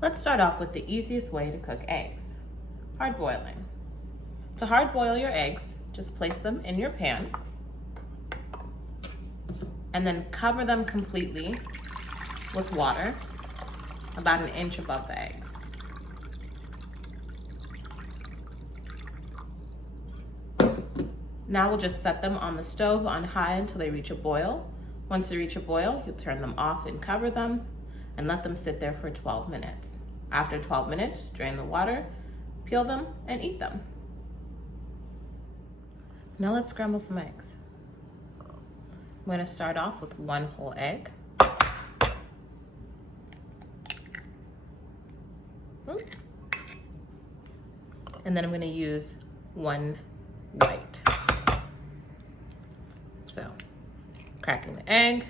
Let's start off with the easiest way to cook eggs, hard boiling. To hard boil your eggs, just place them in your pan and then cover them completely with water about an inch above the eggs. Now we'll just set them on the stove on high until they reach a boil. Once they reach a boil, you'll turn them off and cover them and let them sit there for 12 minutes. After 12 minutes, drain the water, peel them, and eat them. Now let's scramble some eggs. I'm going to start off with one whole egg. And then I'm going to use one white. So, cracking the egg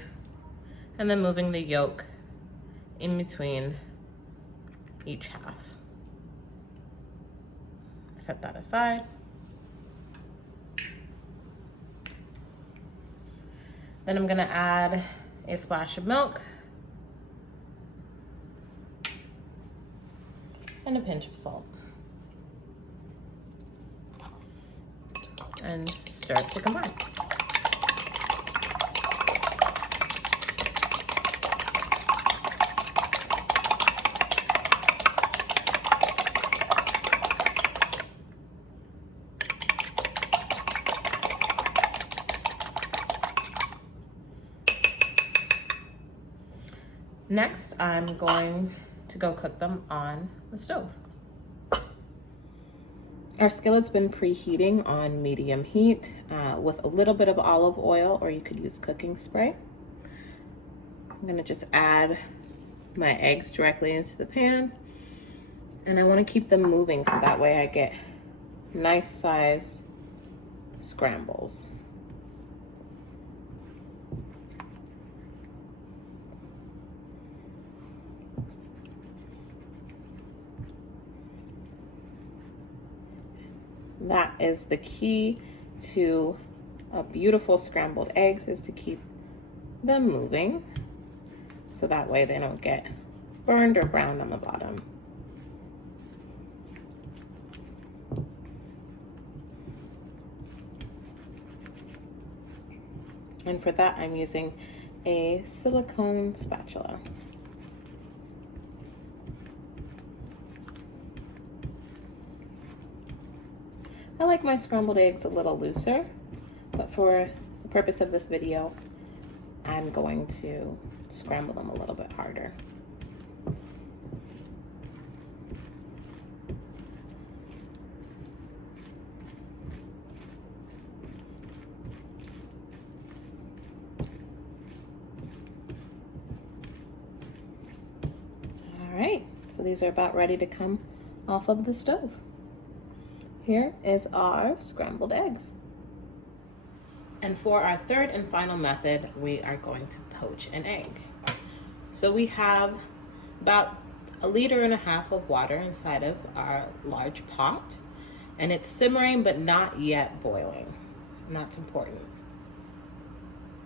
and then moving the yolk in between each half. Set that aside. Then I'm gonna add a splash of milk and a pinch of salt. And stir to combine. Next, I'm going to go cook them on the stove. Our skillet's been preheating on medium heat with a little bit of olive oil, or you could use cooking spray. I'm gonna just add my eggs directly into the pan, and I wanna keep them moving so that way I get nice sized scrambles. That is the key to a beautiful scrambled eggs, is to keep them moving so that way they don't get burned or browned on the bottom. And for that, I'm using a silicone spatula. I like my scrambled eggs a little looser, but for the purpose of this video, I'm going to scramble them a little bit harder. All right, so these are about ready to come off of the stove. Here is our scrambled eggs. And for our third and final method, we are going to poach an egg. So we have about 1.5 liters of water inside of our large pot, and it's simmering but not yet boiling, and that's important.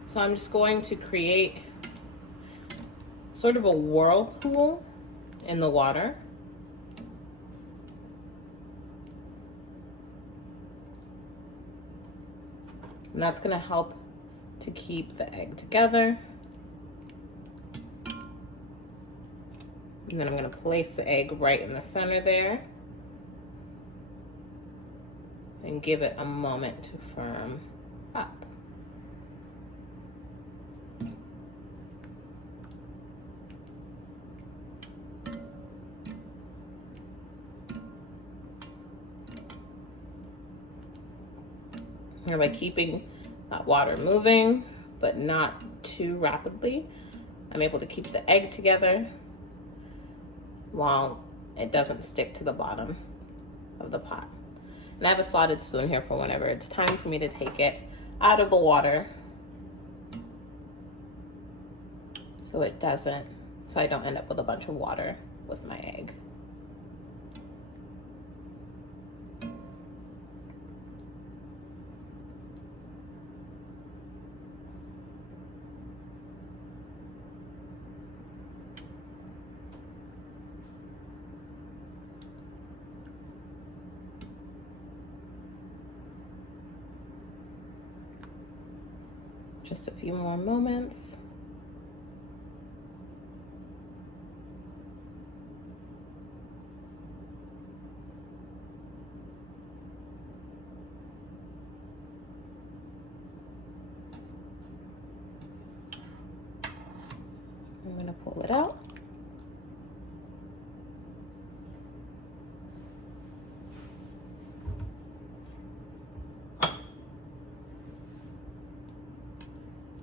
So I'm just going to create sort of a whirlpool in the water. And that's gonna help to keep the egg together. And then I'm gonna place the egg right in the center there and give it a moment to firm up. And by keeping that water moving, but not too rapidly, I'm able to keep the egg together while it doesn't stick to the bottom of the pot. And I have a slotted spoon here for whenever it's time for me to take it out of the water, so I don't end up with a bunch of water with my egg. Just a few more moments. I'm going to pull it out.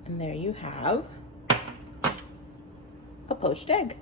And there you have a poached egg.